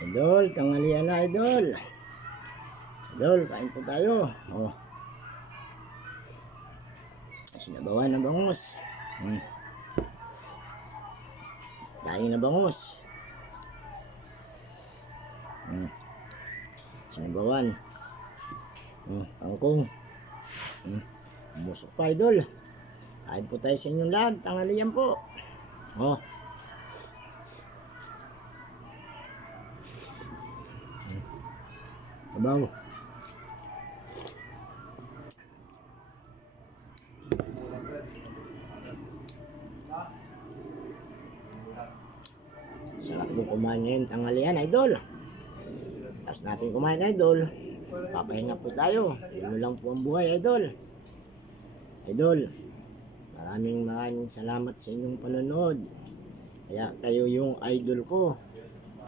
Idol, tanghalian na idol. Idol, kain po tayo. Oh. Sinabawan na bangus. Hmm. Daing na bangus. Hmm. Sinabawan. Hmm. Tangkong. Hmm. Musok pa idol. Kain po tayo sa inyong lahat. Tanghalian po. Oh. Sabaw. Sarap po kumain ngayon tanghalian, idol. Tapos natin kumain, idol. Papahinga po tayo. Yun lang po ang buhay, idol. Idol, maraming maraming salamat sa inyong panonood. Kaya kayo yung idol ko.